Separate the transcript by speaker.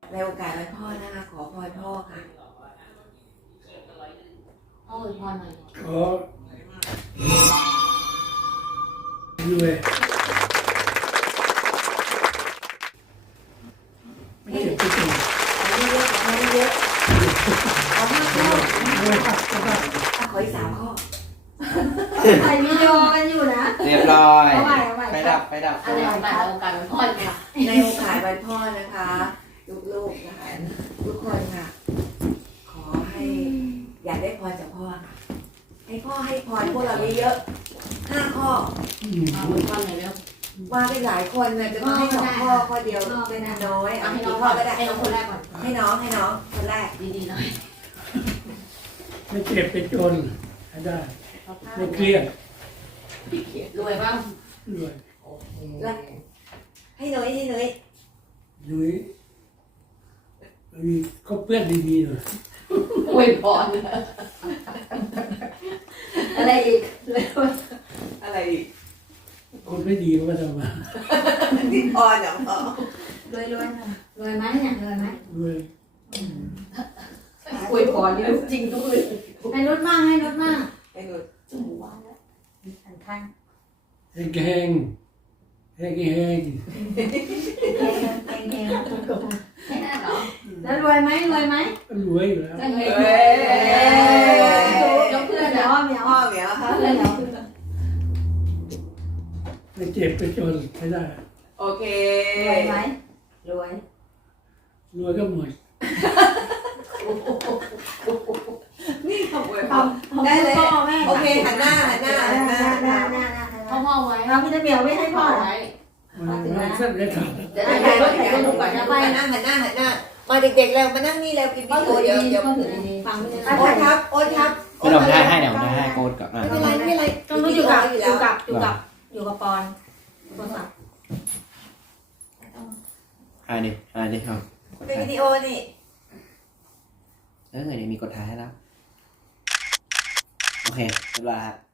Speaker 1: ในโอกาสวันพ่อนะคะขอพรพ่อค่ะ
Speaker 2: พ่ออวยพรหน่อย
Speaker 3: ขอด้วยไม่เจ็บไม่ป่วย
Speaker 1: ขอเยอะขอ5 ข้อขออีก3 ข้อ
Speaker 2: ถ่ายวิดีโอกันอยู่นะ
Speaker 4: เรียบร้อย
Speaker 2: เอาใหม่
Speaker 4: ไปดับ
Speaker 2: อะไรโอกาสวันพ่อค่ะ
Speaker 1: ในโอกาสวันพ่อนะคะลูกๆนะคะทุกคนค่ะขอให้อยากได้พรจากพ่อค่ะให้พ่อให้พรพวกเราเยอะๆ5 ข้อ
Speaker 2: เอาอวยพรหน่อยเร็ว
Speaker 1: มาเป็นหลายคนนะจะมาให้2 ข้อข้อเดียวเป็นน้อย
Speaker 2: ให้น้อง
Speaker 1: ข้อก็ได้
Speaker 2: ให้น้องคนแรกก่อน
Speaker 1: ให้น้องคนแรก
Speaker 2: ดีๆหน่อย
Speaker 3: ไม่เจ็บเป็นจนให้ได้ไม่เครียด
Speaker 2: รวยบ้าง
Speaker 3: ด้วย
Speaker 1: ให้น้อย
Speaker 3: ด้วยมีก็เพื่อนดีๆหน่อย
Speaker 2: อวยพรอะไรอีก
Speaker 1: อะไรอีก
Speaker 3: คนไม่ดีก็ทำมา
Speaker 1: ที่พรอย่างพ่อ
Speaker 2: รวยไหมเนี่ยรวยไหม
Speaker 3: ด้วย
Speaker 2: อวยพรนี่จริงทุกเลยให้รถมากให้รถมาก
Speaker 1: ให้รถ
Speaker 2: จุ่มว่าแล้วอันข้าง
Speaker 3: แห้งแค่ได้
Speaker 2: เหรอแล้วรวยไหม
Speaker 3: รวยอยู่แล้ว
Speaker 2: ยกเพื่อนแล้วเหมียว
Speaker 1: ค่ะ
Speaker 2: เพื่อนแล้ว
Speaker 3: ไม่เจ็บเป็นจนให้ได้
Speaker 1: โอเค
Speaker 2: รวยไหมรวย
Speaker 3: ก็หมด
Speaker 1: นี่ขอบคุณได้เลยโอเคหันหน้า
Speaker 2: พ่อไว้
Speaker 1: เราพี่จะเมียวไม่ให้พ่อ
Speaker 2: ไว้
Speaker 3: มันเส้นได้ถ่าย
Speaker 2: จะได้ถ่ายรูปก่อนนะไป
Speaker 1: หันหน้ามาเด็กๆแล้วมานั่งนี่แล้วกินพี่โตเดี๋ยว
Speaker 2: ฟังไม่ได้
Speaker 1: โอ๊ตครับ
Speaker 4: ไม่ต้องได้ให้เดี๋ยวได้ให้โกดกับ
Speaker 1: ไม่เป็นไร
Speaker 2: ต้องรู้อยู่กับปอนโทรศัพท์
Speaker 4: ให้ดิครับ
Speaker 1: เป็นวิดีโอนี่
Speaker 4: เดี๋ยวมีกดถ่ายให้แล้วโอเคเรียบร้อยครับ